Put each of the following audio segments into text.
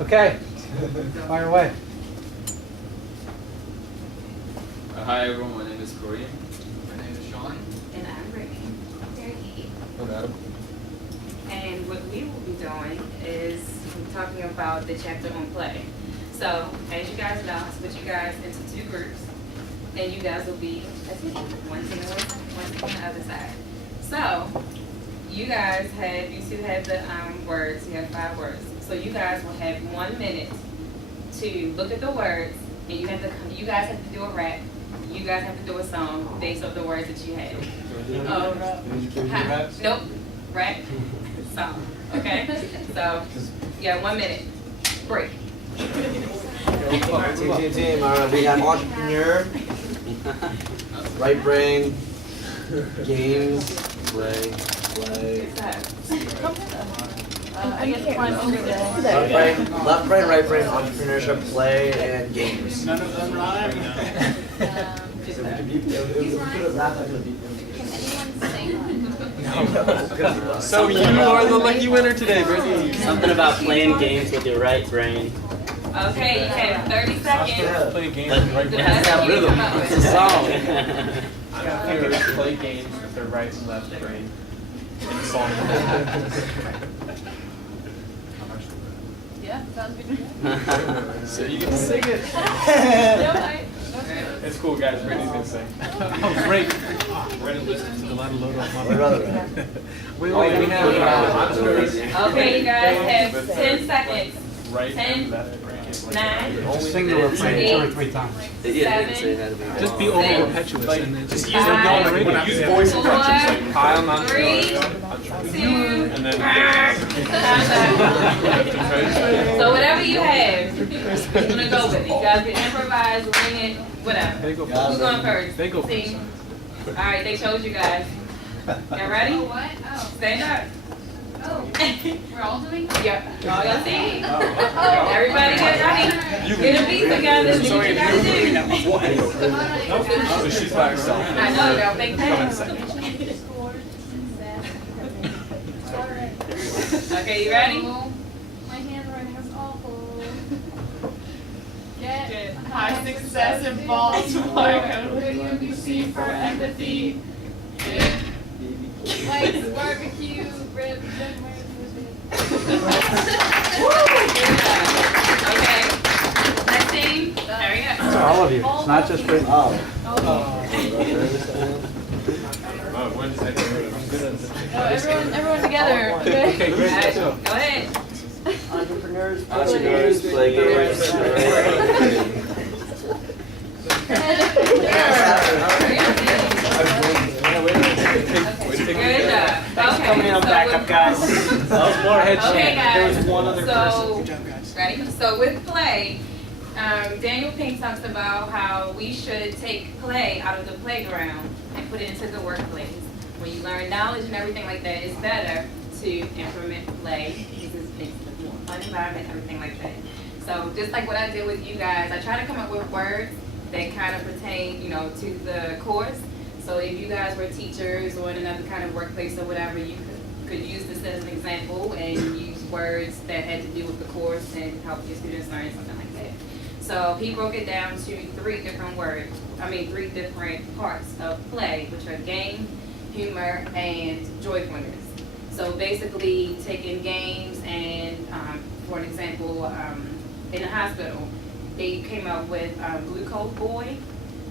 Okay, fire away. Hi everyone, my name is Corey. My name is Sean. And I'm Brittany. I'm Adam. And what we will be doing is talking about the chapter on play. So, as you guys know, I split you guys into two groups. And you guys will be, one team on the other side. So, you guys have, you two have the words, you have 5 words. So you guys will have 1 minute to look at the words, and you guys have to do a rap. You guys have to do a song based on the words that you have. Nope, rap, song, okay? So, you got 1 minute, break. Team. We have entrepreneur, right brain, games, play. I guess one over there. Left brain, right brain, entrepreneurship, play, and games. None of them rhyme. So you are the lucky winner today, Brittany. Something about playing games with your right brain. Okay, you have 30 seconds. Play games. But it has to have rhythm. It's a song. I got figures play games with their right and left brain. In a song. Yeah, sounds good. So you can sing it. It's cool, guys. Brittany's gonna sing. Oh, great. We're gonna listen to a lot of load on my Wait, we have Okay, you guys have 10 seconds. right 10, and left brain. 9, Sing the refrain 2 or 3 times. Yeah, they didn't say that to me. Just be over impetuous and then just use Five, them going on the radio. Use voice inflections like Hi, I'm not 3, 2, and then so whatever you have, you're gonna go with it. You guys can improvise, wing it, whatever. They go Who's first. going first? They go See? first. All right, they chose you guys. Y'all ready? What? Oh. Stand up. Oh. We're all doing it? Yep. All y'all see? Everybody get ready. Get a beat together. Do what you gotta do. so she's by herself. I know, y'all think that. Okay, you ready? My handwriting is awful. Get High success in Baltimore, go to UBC for empathy. likes barbecue, ribs, and Okay. Next team. There we go. All of you. It's not just Brittany. everyone together. Okay, All great. right, So, go ahead. Entrepreneurs, play games. Good job. Okay. Coming in on backup, guys. That was more head Okay, guys. There was one other So, person. ready? So with play, Daniel Pink talks about how we should take play out of the playground and put it into the workplace. When you learn knowledge and everything like that, it's better to implement play because it makes it a more fun environment, everything like that. So just like what I did with you guys, I try to come up with words that kind of pertain, to the course. So if you guys were teachers or in another kind of workplace or whatever, you could use this as an example and use words that had to do with the course and help your students learn something like that. So he broke it down to 3 different parts of play, which are game, humor, and joyfulness. So basically taking games and, for an example, in a hospital, they came up with Glucose Boy,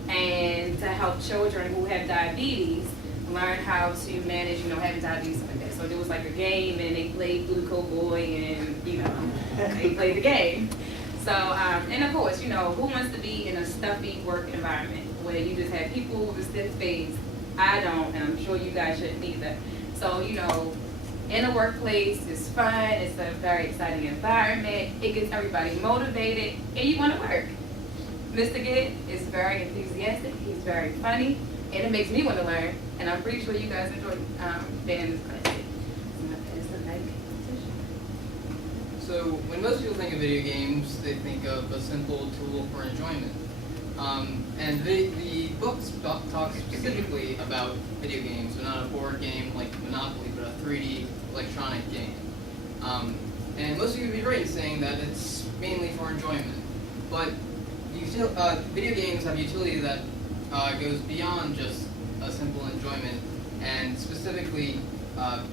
and to help children who have diabetes learn how to manage, having diabetes like that. So there was like a game, and they played Glucose Boy, and they played the game. So, and of course, who wants to be in a stuffy work environment where you just have people with a stiff face? I don't, and I'm sure you guys shouldn't either. So, in a workplace, it's fun, it's a very exciting environment, it gets everybody motivated, and you want to work. Mr. Gitt is very enthusiastic, he's very funny, and it makes me want to learn, and I'm pretty sure you guys enjoy being in this class. So when most people think of video games, they think of a simple tool for enjoyment. And the books talk specifically about video games, so not a board game like Monopoly, but a 3D electronic game. And most of you would be right in saying that it's mainly for enjoyment. But video games have utility that goes beyond just a simple enjoyment, and specifically,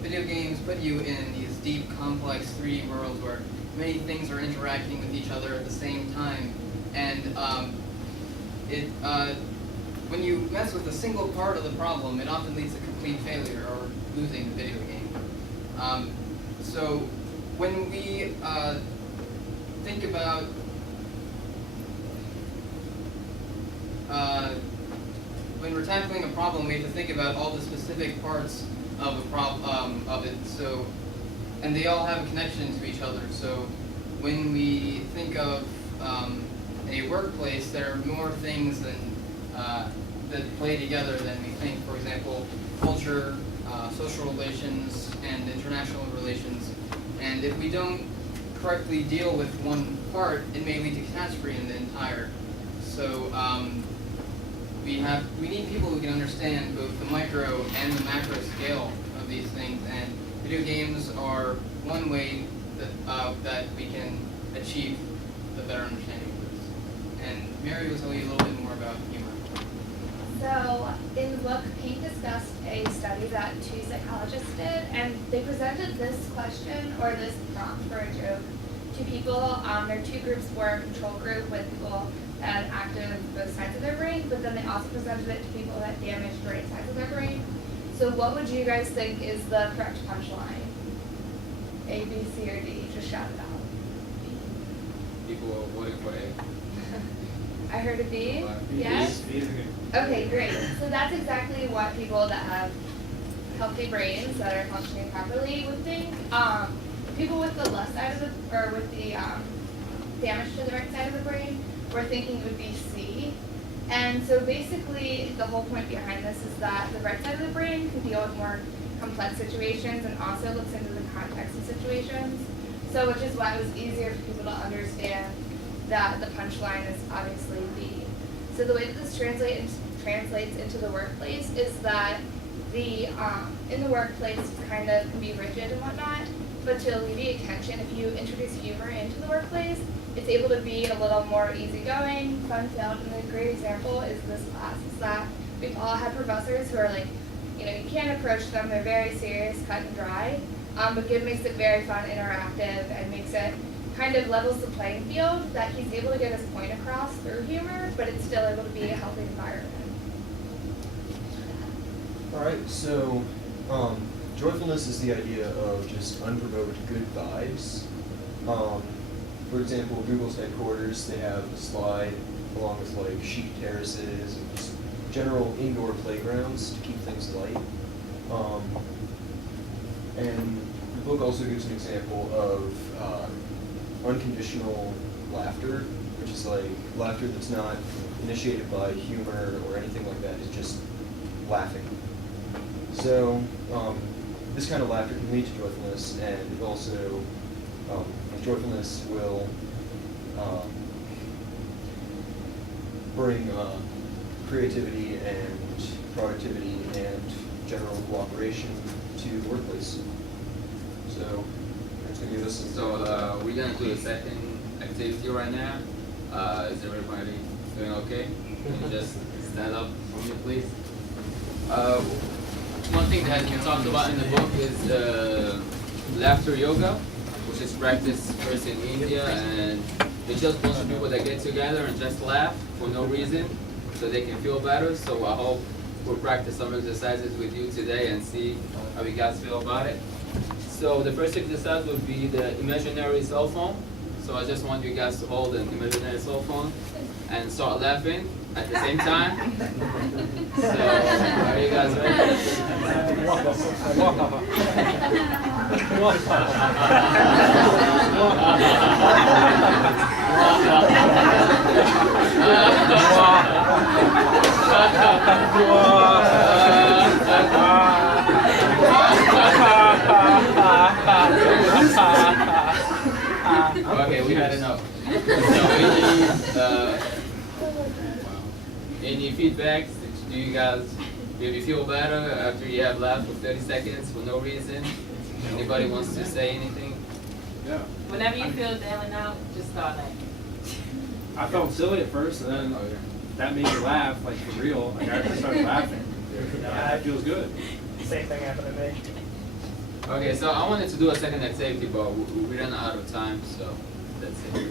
video games put you in these deep, complex 3D worlds where many things are interacting with each other at the same time, and when you mess with a single part of the problem, it often leads to complete failure or losing the video game. So when we think about when we're tackling a problem, we have to think about all the specific parts of a problem of it. So, and they all have a connection to each other. So, when we think of a workplace, there are more things than that play together than we think. For example, culture, social relations, and international relations. And if we don't correctly deal with one part, it may lead to catastrophe in the entire. So we need people who can understand both the micro and the macro scale of these things, and video games are one way that we can achieve the better understanding of this. And Mary will tell you a little bit more about humor. So, in the book, Pink discussed a study that 2 psychologists did, and they presented this question, or this prompt for a joke, to people. Their 2 groups were a control group with people that had active both sides of their brain, but then they also presented it to people that damaged the right sides of their brain. So what would you guys think is the correct punchline? A, B, C, or D? Just shout it out. People are voting for A. I heard a B. What? Yes? B is good. Okay, great. So that's exactly what people that have healthy brains that are functioning properly would think. People with the left side of the, or with the damage to the right side of the brain, were thinking it would be C. And so basically, the whole point behind this is that the right side of the brain can deal with more complex situations and also looks into the context of situations. So which is why it was easier for people to understand that the punchline is obviously B. So the way that this translates into the workplace is that the in the workplace kind of can be rigid and whatnot, but to alleviate tension, if you introduce humor into the workplace, it's able to be a little more easygoing, fun-filled, and a great example is this class, is that we've all had professors who are like, you can't approach them, they're very serious, cut and dry, but Gibb makes it very fun, interactive, and makes it kind of levels the playing field, that he's able to get his point across through humor, but it's still able to be a healthy environment. Alright, so joyfulness is the idea of just unprovoked good vibes. For example, Google's headquarters, they have a slide along with like sheep terraces and just general indoor playgrounds to keep things light. And the book also gives an example of unconditional laughter, which is like laughter that's not initiated by humor or anything like that, it's just laughing. So this kind of laughter can lead to joyfulness, and it also, joyfulness will bring creativity and productivity and general cooperation to the workplace. So I'm just going to give us So we're going to do the second activity right now. Is everybody doing okay? Can you just stand up for me, please? One thing that has been talked about in the book is laughter yoga, which is practiced first in India, and it's just a bunch of people that get together and just laugh for no reason so they can feel better. So I hope we'll practice some exercises with you today and see how you guys feel about it. So the first exercise would be the imaginary cell phone. So I just want you guys to hold an imaginary cell phone and start laughing at the same time. So are you guys ready? Okay, we had enough. So any feedbacks? Do you feel better after you have laughed for 30 seconds for no reason? Anybody wants to say anything? Yeah. Whenever you feel down and out, just start laughing. I felt silly at first, and then that made me laugh, like for real. Like I actually started laughing. Yeah, it feels good. Same thing happened to me. Okay, so I wanted to do a second activity, but we ran out of time, so that's it.